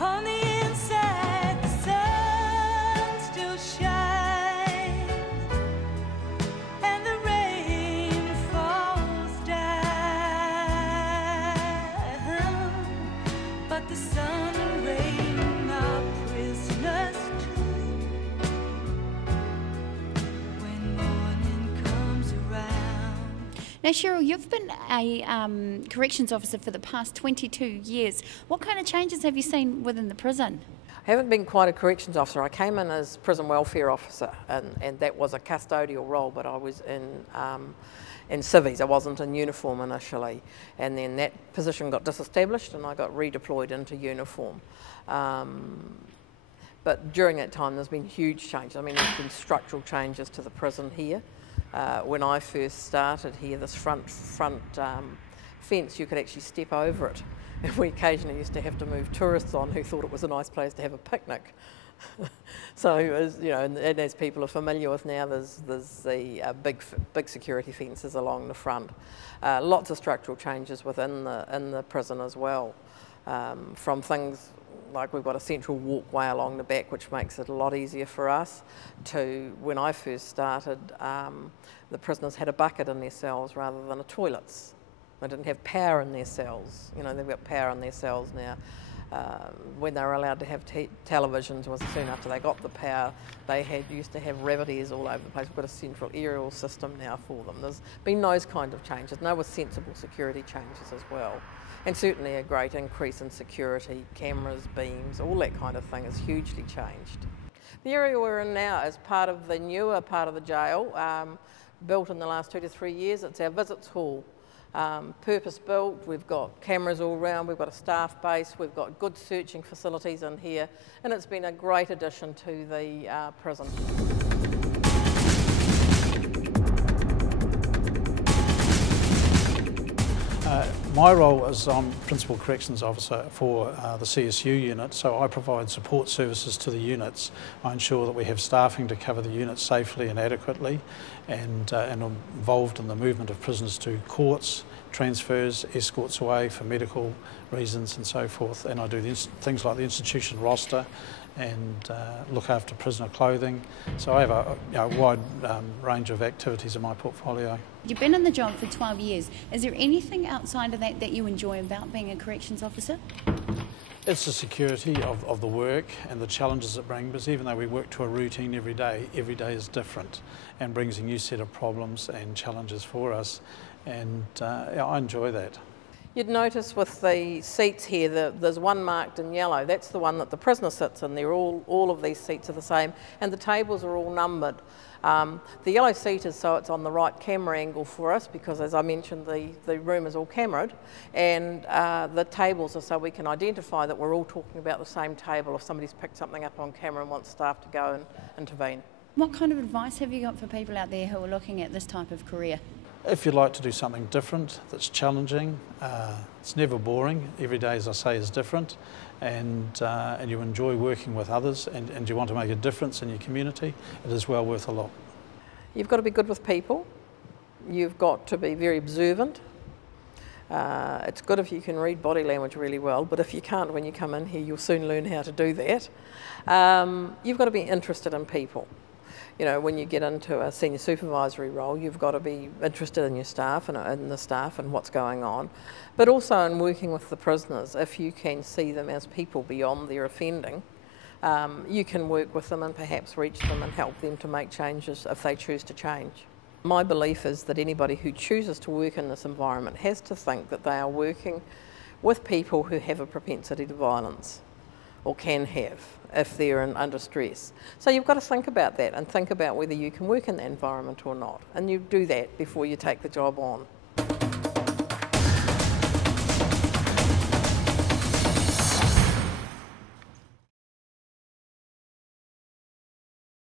On the inside, the sun still shines, and the rain falls down. But the sun and rain are prisoners too. When morning comes around. Now, Cheryl, you've been a corrections officer for the past 22 years. What kind of changes have you seen within the prison? I haven't been quite a corrections officer. I came in as prison welfare officer, and that was a custodial role, but I was in civvies. I wasn't in uniform initially, and then that position got disestablished and I got redeployed into uniform. But during that time there's been huge changes. I mean, there's been structural changes to the prison here. When I first started here, this front fence, you could actually step over it. And we occasionally used to have to move tourists on who thought it was a nice place to have a picnic. So, you know, and as people are familiar with now, there's the big security fences along the front. Lots of structural changes within the prison as well, from things like we've got a central walkway along the back, which makes it a lot easier for us, to when I first started, the prisoners had a bucket in their cells rather than a toilets. They didn't have power in their cells. You know, they've got power in their cells now. When they were allowed to have televisions was soon after they got the power. They used to have rabbit ears all over the place. We've got a central aerial system now for them. There's been those kind of changes. And there were sensible security changes as well. And certainly a great increase in security, cameras, beams, all that kind of thing has hugely changed. The area we're in now is part of the newer part of the jail, built in the last 2 to 3 years. It's our visits hall. Purpose built, we've got cameras all around, we've got a staff base, we've got good searching facilities in here, and it's been a great addition to the prison. My role is I'm Principal Corrections Officer for the CSU unit, so I provide support services to the units. I ensure that we have staffing to cover the units safely and adequately, and I'm involved in the movement of prisoners to courts, transfers, escorts away for medical reasons and so forth, and I do things like the institution roster and look after prisoner clothing. So I have a wide range of activities in my portfolio. You've been in the job for 12 years. Is there anything outside of that that you enjoy about being a corrections officer? It's the security of the work and the challenges it brings, because even though we work to a routine every day is different and brings a new set of problems and challenges for us, and I enjoy that. You'd notice with the seats here, there's one marked in yellow. That's the one that the prisoner sits in. All of these seats are the same, and the tables are all numbered. The yellow seat is so it's on the right camera angle for us, because as I mentioned, the room is all cameraed, and the tables are so we can identify that we're all talking about the same table if somebody's picked something up on camera and wants staff to go and intervene. What kind of advice have you got for people out there who are looking at this type of career? If you'd like to do something different, that's challenging, it's never boring. Every day, as I say, is different, and you enjoy working with others, and you want to make a difference in your community, it is well worth a lot. You've got to be good with people. You've got to be very observant. It's good if you can read body language really well, but if you can't when you come in here, you'll soon learn how to do that. You've got to be interested in people. You know, when you get into a senior supervisory role, you've got to be interested in your staff and what's going on, but also in working with the prisoners. If you can see them as people beyond their offending, you can work with them and perhaps reach them and help them to make changes if they choose to change. My belief is that anybody who chooses to work in this environment has to think that they are working with people who have a propensity to violence, or can have, if they're under stress. So you've got to think about that and think about whether you can work in that environment or not. And you do that before you take the job on.